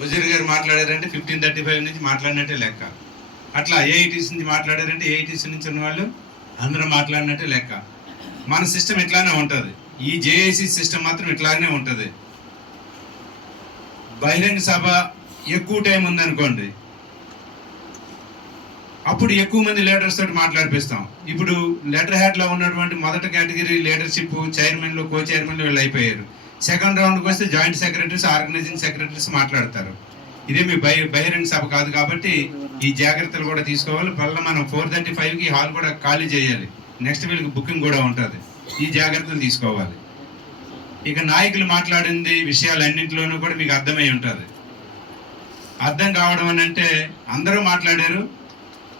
వజీర్ గారు మాట్లాడారంటే fifteen thirty five నుంచి మాట్లాడినట్టే లెక్క. అట్లా ఏఐటీసీ నుంచి మాట్లాడారంటే ఏఐటీసీ నుంచి ఉన్న వాళ్ళు అందరూ మాట్లాడినట్టే లెక్క. మన సిస్టమ్ ఇట్లానే ఉంటుంది. ఈ జేఏసీ సిస్టమ్ మాత్రం ఇట్లానే ఉంటుంది. బహిరంగ సభ ఎక్కువ టైం ఉందనుకోండి. అప్పుడు ఎక్కువ మంది లీడర్స్ తోటి మాట్లాడిపిస్తాం. ఇప్పుడు లెటర్ హెడ్లో ఉన్నటువంటి మొదటి కేటగిరీ లీడర్షిప్ చైర్మన్లు కో చైర్మన్లు వీళ్ళు అయిపోయారు. సెకండ్ రౌండ్కి వస్తే జాయింట్ సెక్రటరీస్ ఆర్గనైజింగ్ సెక్రటరీస్ మాట్లాడతారు. ఇదే మీ బహి బహిరంగ సభ కాదు కాబట్టి ఈ జాగ్రత్తలు కూడా తీసుకోవాలి. మళ్ళీ మనం ఫోర్ థర్టీ ఫైవ్కి హాల్ కూడా ఖాళీ చేయాలి. నెక్స్ట్ వీళ్ళకి బుకింగ్ కూడా ఉంటుంది. ఈ జాగ్రత్తలు తీసుకోవాలి. ఇక నాయకులు మాట్లాడింది విషయాలన్నింటిలోనూ కూడా మీకు అర్థమై ఉంటుంది. అర్థం కావడం అని అంటే అందరూ మాట్లాడారు.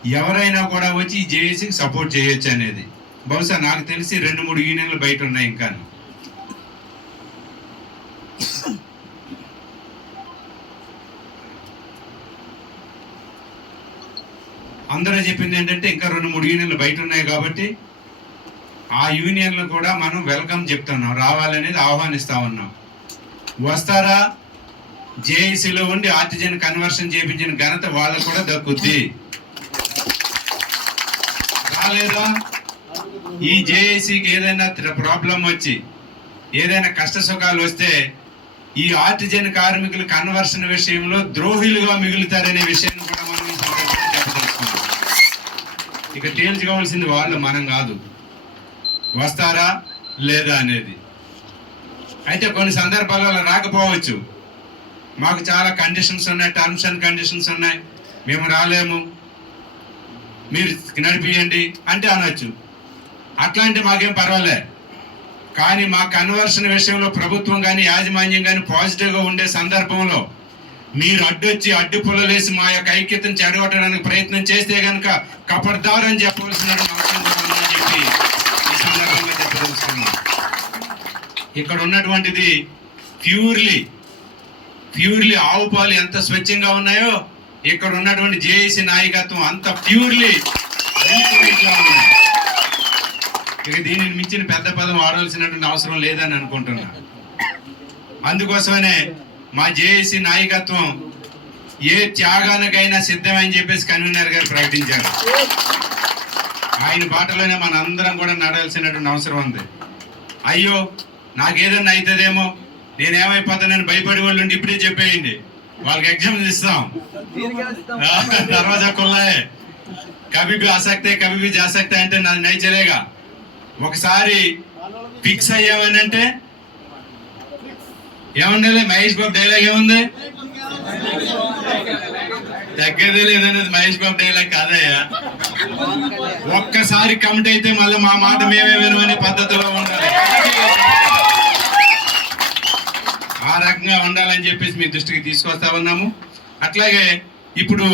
ఎవరైనా కూడా వచ్చి ఈ జేఏసీకి సపోర్ట్ చేయొచ్చు అనేది. బహుశా నాకు తెలిసి రెండు మూడు యూనియన్లు బయట ఉన్నాయి ఇంకా అందరూ చెప్పింది ఏంటంటే ఇంకా రెండు మూడు యూనియన్లు బయట ఉన్నాయి కాబట్టి ఆ యూనియన్లు కూడా మనం వెల్కమ్ చెప్తున్నాం. రావాలనేది ఆహ్వానిస్తా ఉన్నాం. వస్తారా? జేఏసీలో ఉండి ఆర్టిజన్ కన్వర్షన్ చేయించిన ఘనత వాళ్ళకు కూడా దక్కుద్ది. రాలేదా? ఈ జేఏసీకి ఏదైనా ప్రాబ్లం వచ్చి ఏదైనా కష్ట సుఖాలు వస్తే ఈ ఆర్టిజన్ కార్మికులు కన్వర్షన్ విషయంలో ద్రోహులుగా మిగులుతారనే విషయాన్ని కూడా మనం ఇక తేల్చుకోవాల్సింది వాళ్ళు మనం కాదు. వస్తారా? లేదా అనేది. అయితే కొన్ని సందర్భాలలో రాకపోవచ్చు. మాకు చాలా కండిషన్స్ ఉన్నాయి టర్మ్స్ అండ్ కండిషన్స్ ఉన్నాయి. మేము రాలేము. మీరు నడిపియండి అంటే అనొచ్చు. అట్లాంటి మాకేం పర్వాలే. కానీ మా కన్వర్షన్ విషయంలో ప్రభుత్వం కానీ యాజమాన్యం కానీ పాజిటివ్గా ఉండే సందర్భంలో మీరు అడ్డొచ్చి అడ్డు పొలలేసి మా యొక్క ఐక్యతను చెడగొట్టడానికి ప్రయత్నం చేస్తే కనుక కపడతారని చెప్పవలసిన చెప్పి ఈ సందర్భంగా చెప్పదలుచుకున్నాం. ఇక్కడ ఉన్నటువంటిది ప్యూర్లీ ప్యూర్లీ ఆవు పాలు ఎంత స్వచ్ఛంగా ఉన్నాయో ఇక్కడ ఉన్నటువంటి జేఏసీ నాయకత్వం అంత ప్యూర్లీ ఇక దీనిని మించిన పెద్ద పదం ఆడవలసినటువంటి అవసరం లేదని అనుకుంటున్నా. అందుకోసమనే మా జేఏసీ నాయకత్వం ఏ త్యాగానికైనా సిద్ధమని చెప్పేసి కన్వీనర్ గారు ప్రకటించారు. ఆయన బాటలోనే మన అందరం కూడా నడాల్సినటువంటి అవసరం ఉంది. అయ్యో నాకేదన్నా అవుతుందేమో నేనేమైపోతానని భయపడి వాళ్ళు ఉండి ఇప్పుడే చెప్పేయండి. వాళ్ళకి ఎగ్జామ్ ఇస్తాం. దర్వాజా కొల్లాయే. కవిబి ఆసక్తే కవి ఆసక్తే అంటే నాది నైచరేగా. ఒకసారి ఫిక్స్ అయ్యామని అంటే మహేష్ బాబు డైలాగ్ ఏముంది? తగ్గేదే లేదనేది మహేష్ బాబు డైలాగ్ కాదయ్యా. ఒక్కసారి కమిట్ అయితే మళ్ళీ మా మాట మేమే వినమనే పద్ధతిలో ఉండాలి. ఆ రకంగా ఉండాలని చెప్పేసి మీ దృష్టికి తీసుకొస్తా ఉన్నాము. అట్లాగే ఇప్పుడు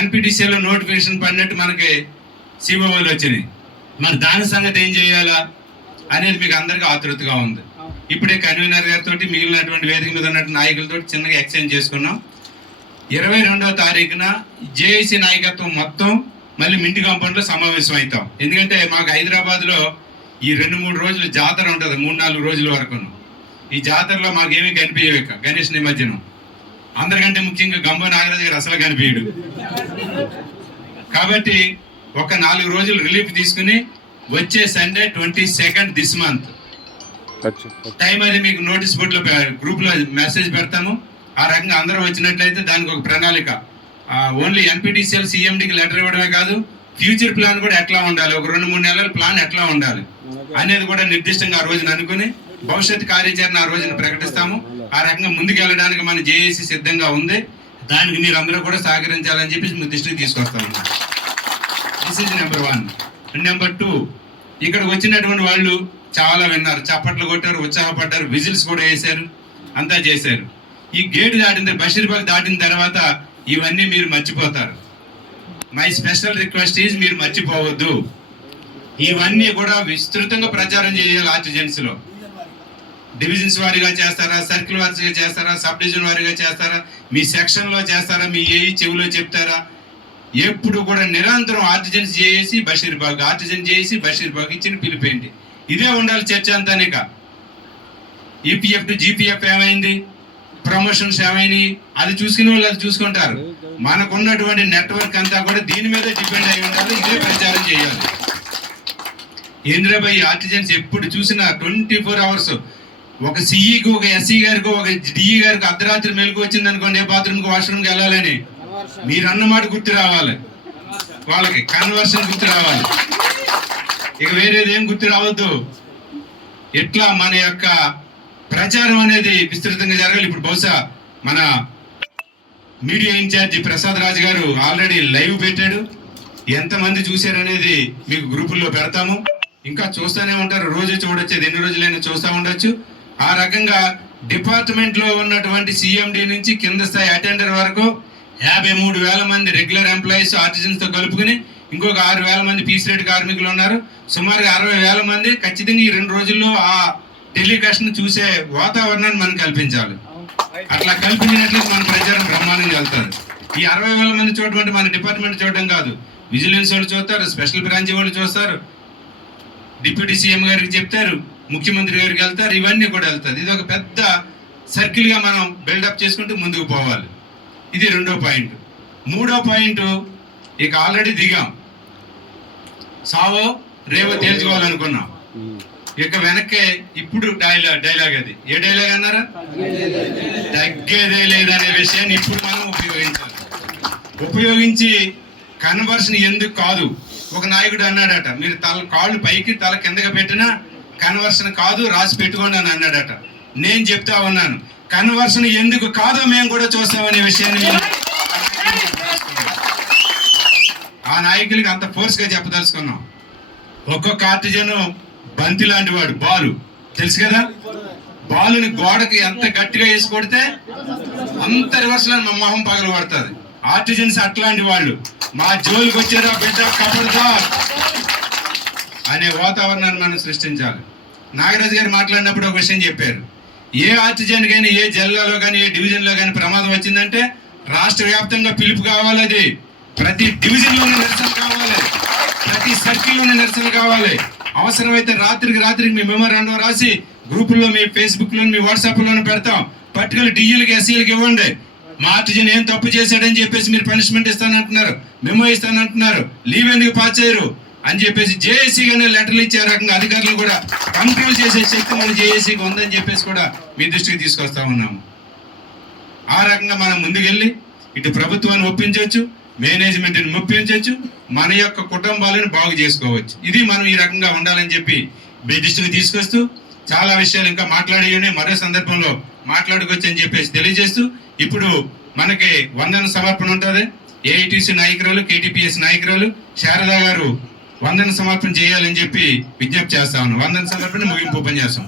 ఎన్పిటిసిలో నోటిఫికేషన్ పడినట్టు మనకి సిబోలు వచ్చినాయి. మరి దాని సంగతి ఏం చేయాలా అనేది మీకు అందరికీ ఆతృతగా ఉంది. ఇప్పుడే కన్వీనర్ గారితో మిగిలినటువంటి వేదిక మీద ఉన్నటువంటి నాయకులతో చిన్నగా ఎక్స్చేంజ్ చేసుకున్నాం. ఇరవై రెండవ తారీఖున జేఏసీ నాయకత్వం మొత్తం మళ్ళీ మింటి కాంపౌండ్లో సమావేశం అవుతాం ఎందుకంటే మాకు హైదరాబాద్లో ఈ రెండు మూడు రోజులు జాతర ఉంటుంది మూడు నాలుగు రోజుల వరకును ఈ జాతరలో మాకేమీ కనిపించవు ఇక గణేష్ నిమజ్జనం. అందరికంటే ముఖ్యంగా గంబ నాగరాజు గారు అసలు కనిపించడు కాబట్టి ఒక నాలుగు రోజులు రిలీఫ్ తీసుకుని వచ్చే Sunday twenty second this month. Time అది మీకు నోటీస్ బోర్డులో గ్రూప్లో మెసేజ్ పెడతాము. ఆ రకంగా అందరూ వచ్చినట్లయితే దానికి ఒక ప్రణాళిక. ఓన్లీ ఎన్పిటిసిఎల్ సిఎండికి లెటర్ ఇవ్వడమే కాదు ఫ్యూచర్ ప్లాన్ కూడా ఎట్లా ఉండాలి? ఒక రెండు మూడు నెలల ప్లాన్ ఎట్లా ఉండాలి? అనేది కూడా నిర్దిష్టంగా ఆ రోజున అనుకుని భవిష్యత్ కార్యాచరణ ఆ రోజున ప్రకటిస్తాము. ఆ రకంగా ముందుకు వెళ్ళడానికి మన జేఏసీ సిద్ధంగా ఉంది. దానికి మీరు అందరూ కూడా సహకరించాలని చెప్పి మీ దృష్టికి తీసుకొస్తాము. This is number one number two ఇక్కడికి వచ్చినటువంటి వాళ్ళు చాలా విన్నారు. చప్పట్లు కొట్టారు ఉత్సాహపడ్డారు విజిల్స్ కూడా వేశారు అంతా చేశారు. ఈ గేటు దాటిన బషీర్బాగ్ దాటిన తర్వాత ఇవన్నీ మీరు మర్చిపోతారు. మై స్పెషల్ రిక్వెస్ట్ ఈజ్ మీరు మర్చిపోవద్దు. ఇవన్నీ కూడా విస్తృతంగా ప్రచారం చేయాలి ఆర్టిజన్స్లో డివిజన్స్ వారీగా చేస్తారా సర్కిల్ వారీగా చేస్తారా సబ్ డివిజన్ వారీగా చేస్తారా మీ సెక్షన్లో చేస్తారా మీ ఏ చెవిలో చెప్తారా? ఎప్పుడు కూడా నిరంతరం ఆర్టిజన్స్ చేసి బషీర్బాగ్ ఆర్టిజన్ చేసి బషీర్బాగ్ ఇచ్చిన పిలిపేయండి. ఇదే ఉండాలి చర్చ అంతానిక ఈపీఎఫ్ టు జీపీఎఫ్ ఏమైంది? ప్రమోషన్స్ ఏమైనాయి? అది చూసుకునే వాళ్ళు అది చూసుకుంటారు. మనకున్నటువంటి నెట్వర్క్ అంతా కూడా దీని మీద డిపెండ్ అయి ఉండాలి ఇదే ప్రచారం చేయాలి. ఇంద్రబాయి ఆర్టిజన్స్ ఎప్పుడు చూసినా ట్వంటీ ఫోర్ అవర్స్ ఒక సిఈకి ఒక ఎస్సీ గారికి ఒక డిఈ గారికి అర్ధరాత్రి మెలకు వచ్చింది అనుకోండి ఏ బాత్రూమ్కి వాష్రూమ్కి వెళ్ళాలని? మీరు అన్నమాట గుర్తు రావాలి. వాళ్ళకి కన్వర్షన్ గుర్తు రావాలి. ఇక వేరేది ఏం గుర్తు రావద్దు. ఎట్లా మన యొక్క ప్రచారం అనేది విస్తృతంగా జరగాలి. ఇప్పుడు బహుశా మన మీడియా ఇన్ఛార్జి ప్రసాద్ రాజు గారు ఆల్రెడీ లైవ్ పెట్టాడు. ఎంతమంది చూశారనేది మీకు గ్రూపుల్లో పెడతాము. ఇంకా చూస్తూనే ఉంటారు. రోజు చూడొచ్చేది. ఎన్ని రోజులైనా చూస్తూ ఉండొచ్చు. ఆ రకంగా డిపార్ట్మెంట్లో ఉన్నటువంటి సిఎండి నుంచి కింద స్థాయి అటెండర్ వరకు యాభై మూడు వేల మంది రెగ్యులర్ ఎంప్లాయీస్ ఆర్టిజన్స్తో కలుపుకుని ఇంకొక ఆరు వేల మంది పీస్ రేట్ కార్మికులు ఉన్నారు. సుమారుగా అరవై వేల మంది ఖచ్చితంగా ఈ రెండు రోజుల్లో ఆ టెలికాస్ట్ చూసే వాతావరణాన్ని మనం కల్పించాలి. అట్లా కల్పించినట్లయితే మన ప్రచారం బ్రహ్మాండంగా వెళ్తారు. ఈ అరవై వేల మంది చూడటం మన డిపార్ట్మెంట్ చూడడం కాదు. విజిలెన్స్ వాళ్ళు చూస్తారు స్పెషల్ బ్రాంచ్ వాళ్ళు చూస్తారు. డిప్యూటీ సీఎం గారికి చెప్తారు ముఖ్యమంత్రి గారికి వెళ్తారు ఇవన్నీ కూడా వెళ్తారు. ఇది ఒక పెద్ద సర్కిల్గా మనం బిల్డప్ చేసుకుంటూ ముందుకు పోవాలి. ఇది రెండో పాయింట్. మూడో పాయింట్ ఇక ఆల్రెడీ దిగాం. సావో రేవో తేల్చుకోవాలనుకున్నాం. ఇక వెనక్కే ఇప్పుడు డైలాగ్ డైలాగ్ అది. ఏ డైలాగ్ అన్నారా? తగ్గేదే లేదనే విషయాన్ని ఇప్పుడు మనం ఉపయోగించాలి. ఉపయోగించి కన్వర్షన్ ఎందుకు కాదు? ఒక నాయకుడు అన్నాడట మీరు తల కాళ్ళు పైకి తల కిందకి పెట్టినా కన్వర్షన్ కాదు రాసి పెట్టుకోండి అని అన్నాడట. నేను చెప్తా ఉన్నాను కన్వర్షన్ ఎందుకు కాదో మేము కూడా చూస్తామనే విషయాన్ని మీరు ఆ నాయకులకి అంత ఫోర్స్గా చెప్పదలుచుకున్నాం. ఒక్కొక్క ఆర్టిజన్ బంతి లాంటి వాడు బాలు. తెలుసు కదా? బాలుని గోడకి ఎంత గట్టిగా వేసి కొడితే అంత రివర్స్ మా మొహం పగలు పడుతుంది ఆర్టిజన్స్ అట్లాంటి వాళ్ళు. మా జోలికి వచ్చారా బిడ్డ కబడదా అనే వాతావరణాన్ని మనం సృష్టించాలి. నాగరాజు గారు మాట్లాడినప్పుడు ఒక విషయం చెప్పారు. ఏ ఆర్టిజన్ కానీ ఏ జిల్లాలో కానీ ఏ డివిజన్లో కానీ ప్రమాదం వచ్చిందంటే రాష్ట్ర వ్యాప్తంగా పిలుపు కావాలి అది. ప్రతి డివిజన్లోనే నిరసన కావాలి. ప్రతి సర్కిల్లోనే నిరసన కావాలి. అవసరమైతే రాత్రికి రాత్రికి మీ మెమోరాండం రాసి గ్రూపుల్లో మీ ఫేస్బుక్లో మీ వాట్సాప్ పెడతాం. పర్టికులర్ డిఈలకి ఎస్సీలకి ఇవ్వండి. మా ఆర్టిజన్ ఏం తప్పు చేశాడని చెప్పేసి మీరు పనిష్మెంట్ ఇస్తానంటున్నారు. మెమో ఇస్తానంటున్నారు. లీవ్ ఎందుకు పాస్ చేయరు? అని చెప్పేసి జేఏసీ గానే లెటర్లు ఇచ్చే రకంగా అధికారులు కూడా కంట్రోల్ చేసే శక్తి మన జేఏసీకి ఉందని చెప్పేసి కూడా మీ దృష్టికి తీసుకొస్తా ఉన్నాము. ఆ రకంగా మనం ముందుకెళ్ళి ఇటు ప్రభుత్వాన్ని ఒప్పించవచ్చు. మేనేజ్మెంట్ని ముప్పించవచ్చు మన యొక్క కుటుంబాలను బాగు చేసుకోవచ్చు. ఇది మనం ఈ రకంగా ఉండాలని చెప్పి మీ దృష్టికి తీసుకొస్తూ చాలా విషయాలు ఇంకా మాట్లాడి మరో సందర్భంలో మాట్లాడుకోవచ్చు అని చెప్పేసి తెలియజేస్తూ ఇప్పుడు మనకి వందన సమర్పణ ఉంటుంది. ఏఐటిసి నాయకురాలు కేటీపీఎస్ నాయకురాలు శారదా గారు వందన సమర్పణ చేయాలని చెప్పి విజ్ఞప్తి చేస్తా ఉన్నాం. వందన సమర్పణ ముగింపు ఉపన్యాసం.